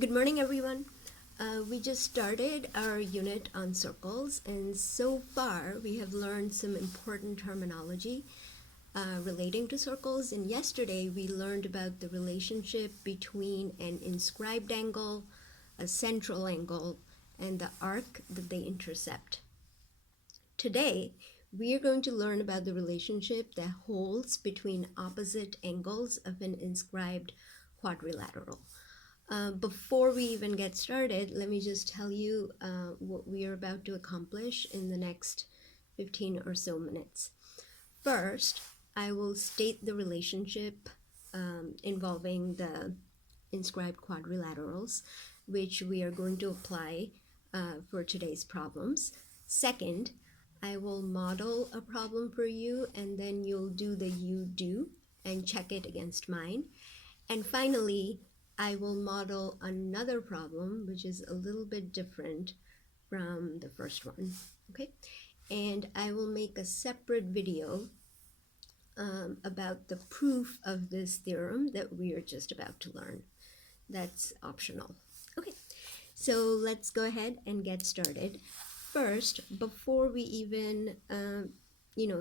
Good morning, everyone. We just started our unit on circles, and so far we have learned some important terminology relating to circles. And yesterday we learned about the relationship between an inscribed angle, a central angle, and the arc that they intercept. Today, we are going to learn about the relationship that holds between opposite angles of an inscribed quadrilateral. Before we even get started, let me just tell you what we are about to accomplish in the next 15 or so minutes. First, I will state the relationship involving the inscribed quadrilaterals, which we are going to apply for today's problems. Second, I will model a problem for you, and then you'll do the you do and check it against mine. And finally, I will model another problem, which is a little bit different from the first one, okay? And I will make a separate video about the proof of this theorem that we are just about to learn. That's optional. Okay, so let's go ahead and get started. First, before we even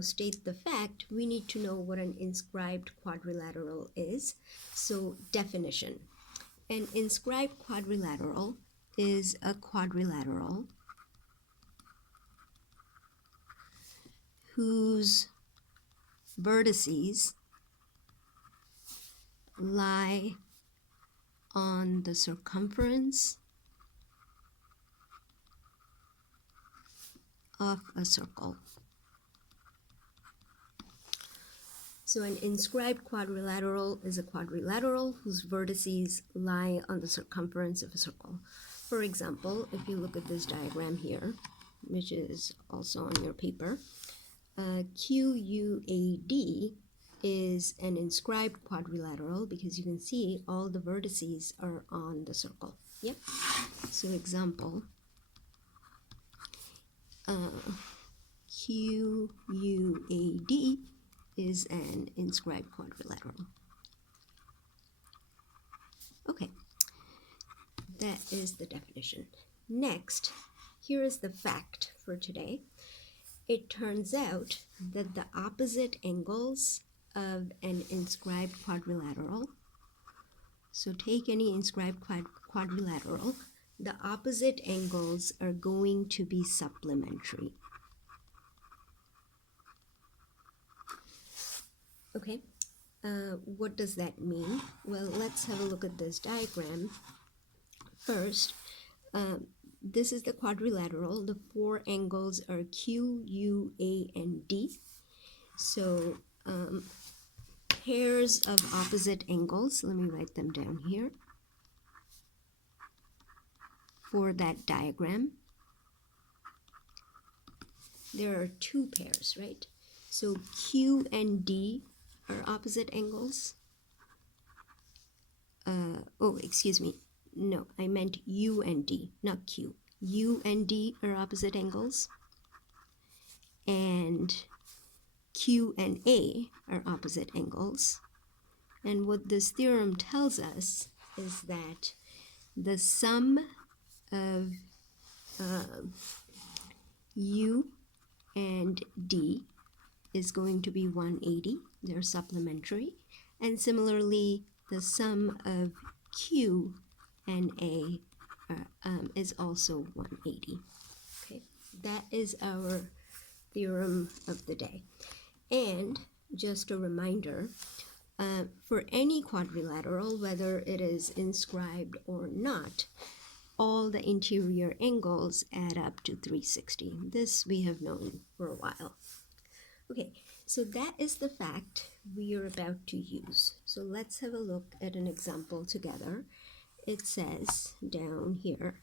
state the fact, we need to know what an inscribed quadrilateral is. So definition. An inscribed quadrilateral is a quadrilateral whose vertices lie on the circumference of a circle. So an inscribed quadrilateral is a quadrilateral whose vertices lie on the circumference of a circle. For example, if you look at this diagram here, which is also on your paper, QUAD is an inscribed quadrilateral because you can see all the vertices are on the circle. Yep. So example, QUAD is an inscribed quadrilateral. Okay, that is the definition. Next, here is the fact for today. It turns out that the opposite angles of an inscribed quadrilateral, so take any inscribed quadrilateral, the opposite angles are going to be supplementary. Okay, what does that mean? Well, let's have a look at this diagram. First, this is the quadrilateral. The four angles are Q, U, A, and D. So pairs of opposite angles, let me write them down here for that diagram. There are two pairs, right? So Q and D are opposite angles. Excuse me. No, I meant U and D, not Q. U and D are opposite angles. And Q and A are opposite angles. And what this theorem tells us is that the sum of U and D is going to be 180. They're supplementary. And similarly, the sum of Q and A is also 180. Okay, that is our theorem of the day. And just a reminder, for any quadrilateral, whether it is inscribed or not, all the interior angles add up to 360. This we have known for a while. Okay, so that is the fact we are about to use. So let's have a look at an example together. It says down here,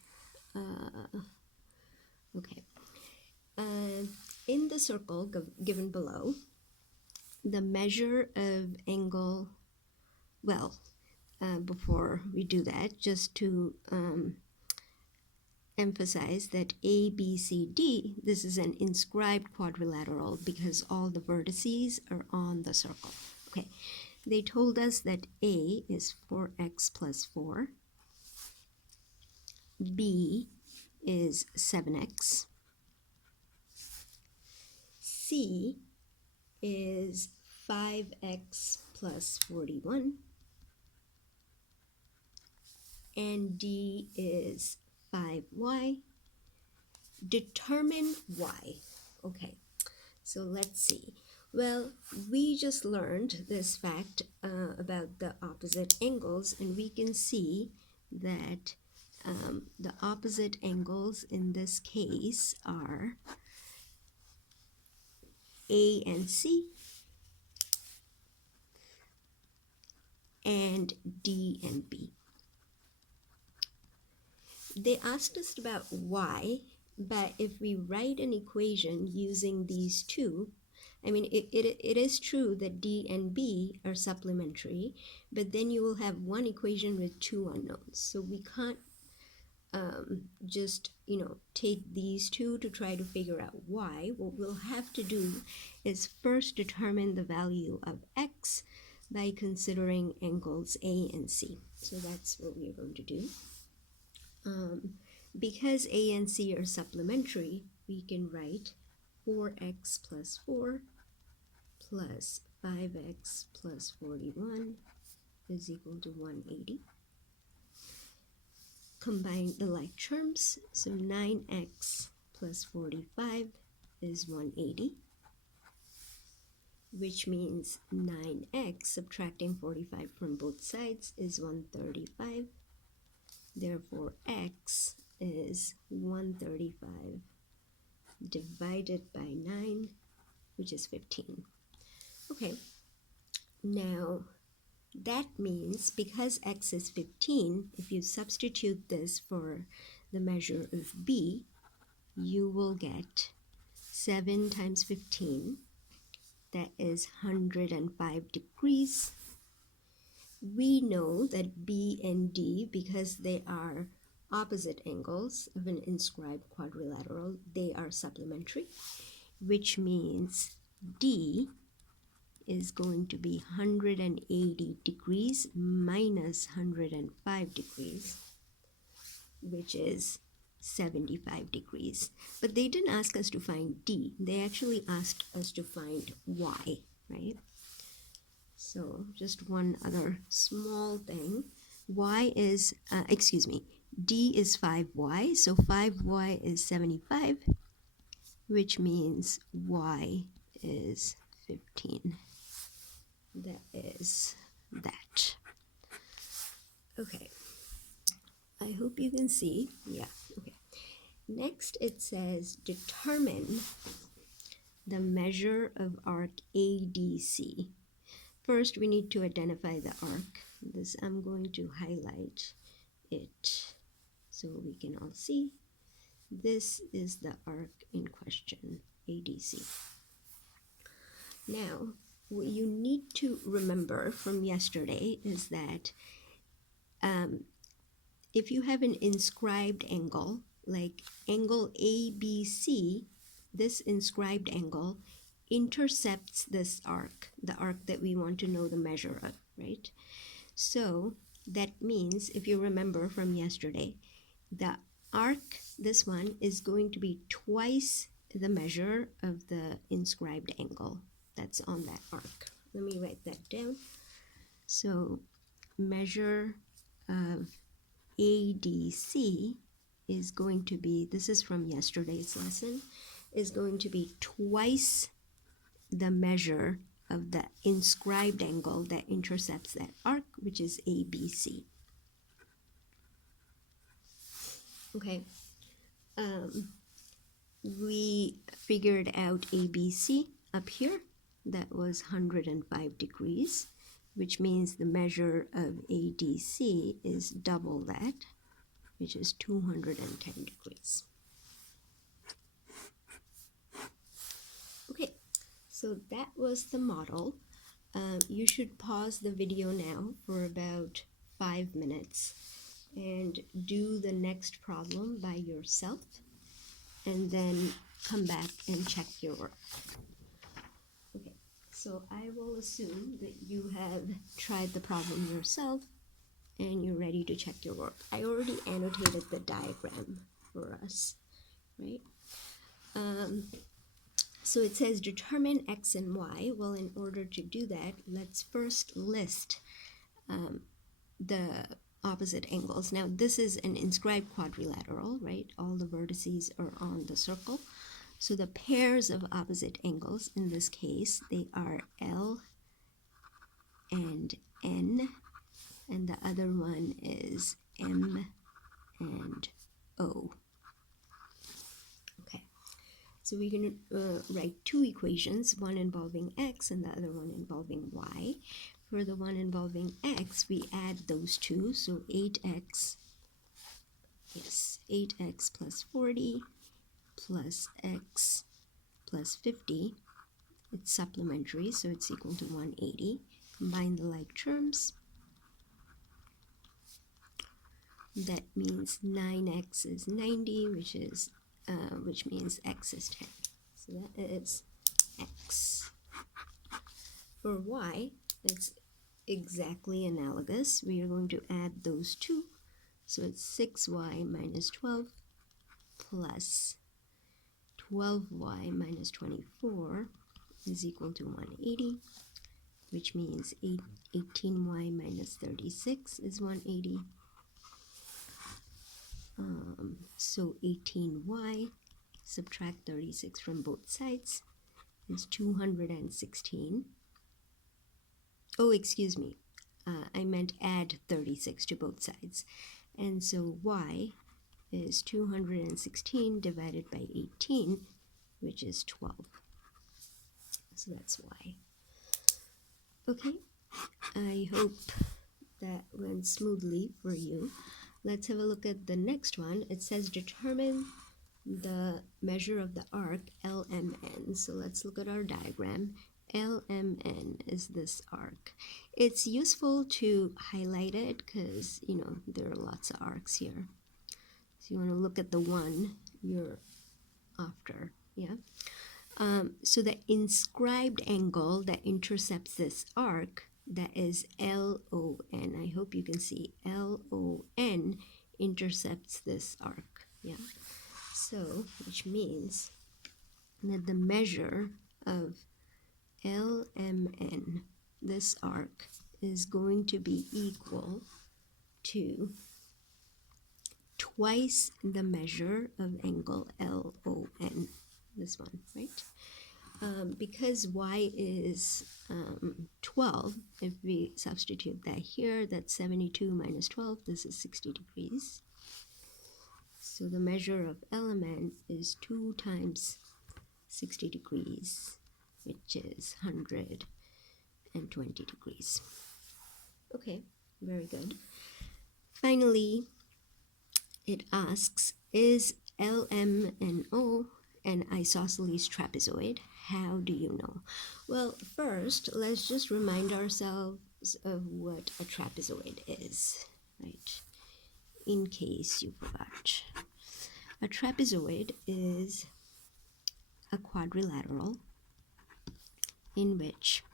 in the circle given below, the measure of angle, before we do that, just to emphasize that A, B, C, D, this is an inscribed quadrilateral because all the vertices are on the circle. Okay, they told us that A is 4x plus 4, B is 7x. C is 5x plus 41. And D is 5y. Determine y. Okay, so let's see. Well, we just learned this fact about the opposite angles, and we can see that the opposite angles in this case are A and C and D and B. They asked us about y, but if we write an equation using these two, I mean, it is true that D and B are supplementary, but then you will have one equation with two unknowns. So we can't just, take these two to try to figure out y. What we'll have to do is first determine the value of x by considering angles A and C. So that's what we're going to do. Because A and C are supplementary, we can write 4x plus 4 plus 5x plus 41 is equal to 180. Combine the like terms, so 9x plus 45 is 180, which means 9x subtracting 45 from both sides is 135. Therefore, x is 135 divided by 9, which is 15. Okay, now that means because x is 15, if you substitute this for the measure of b, you will get 7 times 15, that is 105 degrees. We know that B and D, because they are opposite angles of an inscribed quadrilateral, they are supplementary, which means D is going to be 180 degrees minus 105 degrees, which is 75 degrees. But they didn't ask us to find D. They actually asked us to find Y, right? So just one other small thing. D is 5y, so 5y is 75, which means y is 15. That is that. Okay, I hope you can see. Yeah, okay. Next it says determine the measure of arc ADC. First, we need to identify the arc. This I'm going to highlight it so we can all see. This is the arc in question, ADC. Now, what you need to remember from yesterday is that if you have an inscribed angle, like angle ABC, this inscribed angle intercepts this arc, the arc that we want to know the measure of, right? So that means, if you remember from yesterday, the arc, this one, is going to be twice the measure of the inscribed angle that's on that arc. Let me write that down. So measure of ADC is going to be, this is from yesterday's lesson, is going to be twice the measure of the inscribed angle that intercepts that arc, which is ABC. Okay, we figured out ABC up here. That was 105 degrees, which means the measure of ADC is double that, which is 210 degrees. Okay, so that was the model. You should pause the video now for about 5 minutes and do the next problem by yourself, and then come back and check your work. So I will assume that you have tried the problem yourself, and you're ready to check your work. I already annotated the diagram for us, right? So it says determine x and y. Well, in order to do that, let's first list the opposite angles. Now, this is an inscribed quadrilateral, right? All the vertices are on the circle. So the pairs of opposite angles, in this case, they are L and N, and the other one is M and O. Okay, so we can write two equations, one involving x and the other one involving y. For the one involving x, we add those two, so 8x plus 40 plus x plus 50. It's supplementary, so it's equal to 180. Combine the like terms. That means 9x is 90, which means x is 10. So that is x. For y, it's exactly analogous. We are going to add those two. So it's 6y minus 12 plus 12y minus 24 is equal to 180, which means 18y minus 36 is 180. So 18y, subtract 36 from both sides, is 216. Oh, excuse me. I meant add 36 to both sides. And so y is 216 divided by 18, which is 12. So that's y. Okay, I hope that went smoothly for you. Let's have a look at the next one. It says determine the measure of the arc LMN. So let's look at our diagram. LMN is this arc. It's useful to highlight it because, you know, there are lots of arcs here. So you want to look at the one you're after, yeah? So the inscribed angle that intercepts this arc, that is LON. I hope you can see LON intercepts this arc, yeah? So, which means that the measure of LMN, this arc, is going to be equal to twice the measure of angle LON, this one, right? Because y is 12, if we substitute that here, that's 72 minus 12, this is 60 degrees. So the measure of LMN is 2 times 60 degrees, which is 120 degrees. Okay, very good. Finally, it asks, is LMNO an isosceles trapezoid? How do you know? Well, first, let's just remind ourselves of what a trapezoid is, right? In case you forgot. A trapezoid is a quadrilateral in which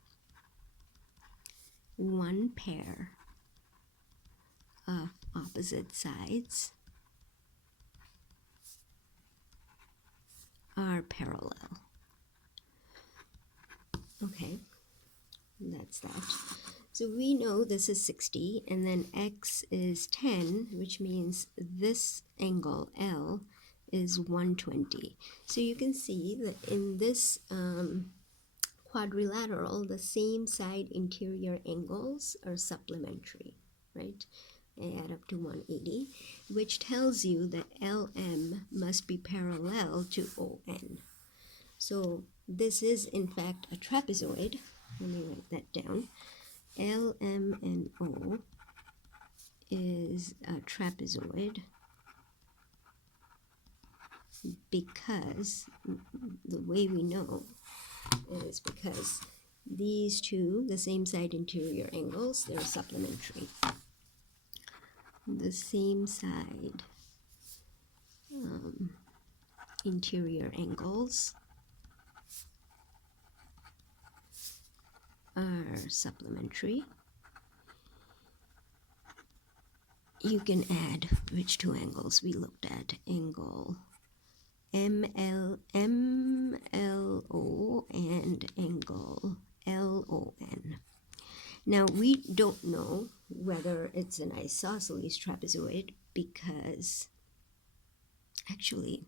one pair of opposite sides are parallel. Okay, that's that. So we know this is 60, and then x is 10, which means this angle L is 120. So you can see that in this quadrilateral, the same side interior angles are supplementary, right? They add up to 180, which tells you that LM must be parallel to ON. So this is in fact a trapezoid. Let me write that down. LMNO is a trapezoid because the way we know is because these two, the same side interior angles, they're supplementary. The same side interior angles are supplementary, you can add which two angles we looked at. Angle MLO and angle LON. Now, we don't know whether it's an isosceles trapezoid because actually,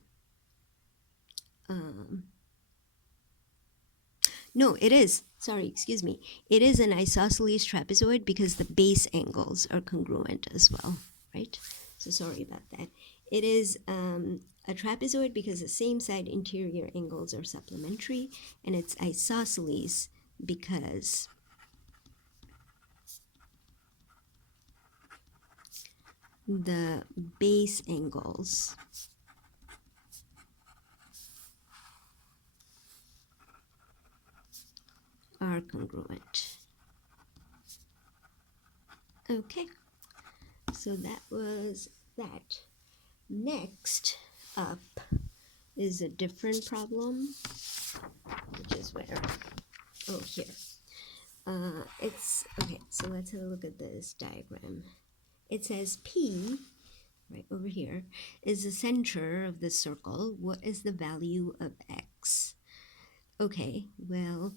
no, it is. Sorry, excuse me. It is an isosceles trapezoid because the base angles are congruent as well, right? So sorry about that. It is a trapezoid because the same side interior angles are supplementary, and it's isosceles because the base angles are congruent. Okay, so that was that. Next up is a different problem, which is where, oh, here. It's, okay, so let's have a look at this diagram. It says P, right over here, is the center of the circle. What is the value of X? Okay, well,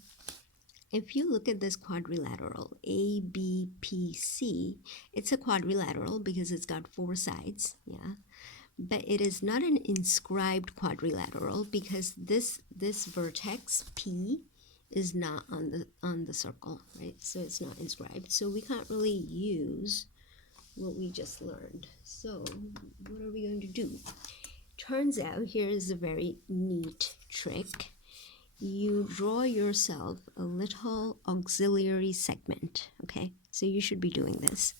if you look at this quadrilateral, ABPC, it's a quadrilateral because it's got 4 sides, yeah? But it is not an inscribed quadrilateral because this vertex, P, is not on the circle, right? So it's not inscribed. So we can't really use what we just learned. So what are we going to do? Turns out here is a very neat trick. You draw yourself a little auxiliary segment, okay? So you should be doing this.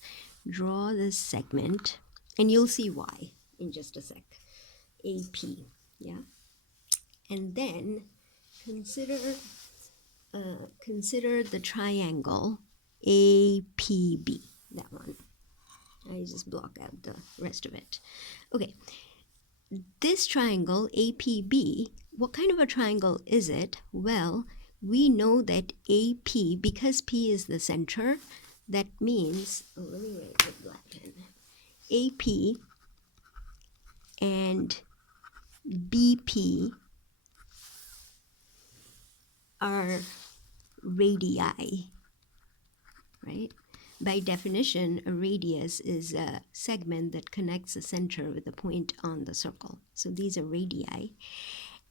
Draw this segment, and you'll see why in just a sec. AP, yeah? And then consider the triangle APB, that one. I just block out the rest of it. Okay, this triangle APB, what kind of a triangle is it? Well, we know that AP, because P is the center, that means, oh, let me write with black pen. AP and BP are radii, right? By definition, a radius is a segment that connects a center with a point on the circle. So these are radii.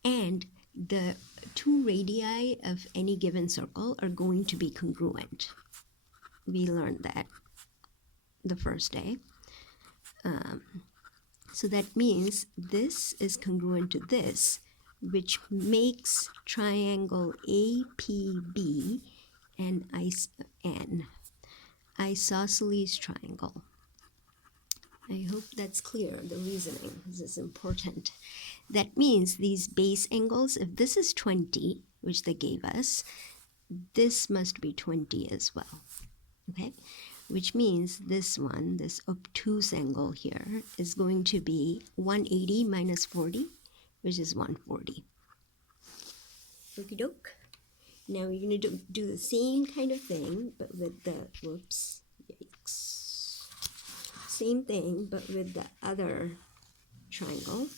And the 2 radii of any given circle are going to be congruent. We learned that the first day. So that means this is congruent to this, which makes triangle APB an isosceles triangle. I hope that's clear, the reasoning. This is important. That means these base angles, if this is 20, which they gave us, this must be 20 as well, okay? Which means this one, this obtuse angle here, is going to be 180 minus 40, which is 140. Okie doke. Now we're going to do the same kind of thing, but with the, whoops, yikes. Same thing, but with the other triangle.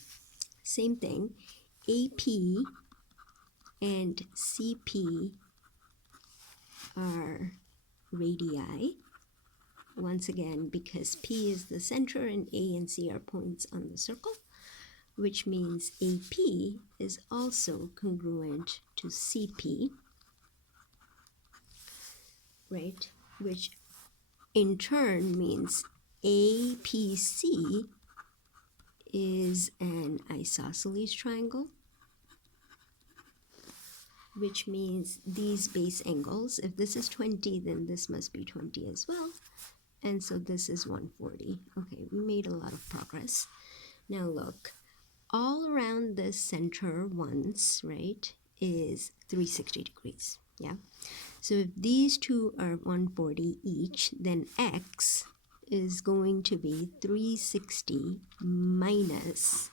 Same thing, AP and CP are radii. Once again, because P is the center and A and C are points on the circle, which means AP is also congruent to CP, right? Which in turn means APC is an isosceles triangle, which means these base angles, if this is 20, then this must be 20 as well. And so this is 140. Okay, we made a lot of progress. Now look, all around this center once, right, is 360 degrees, yeah? So if these two are 140 each, then X is going to be 360 minus,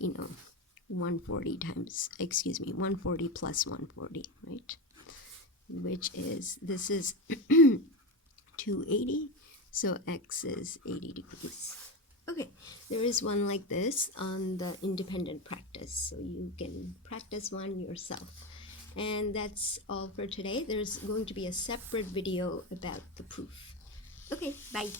140 times, 140 plus 140, right? Which is, this is 280, So x is 80 degrees. Okay, there is one like this on the independent practice, so you can practice one yourself. And that's all for today. There's going to be a separate video about the proof. Okay, bye.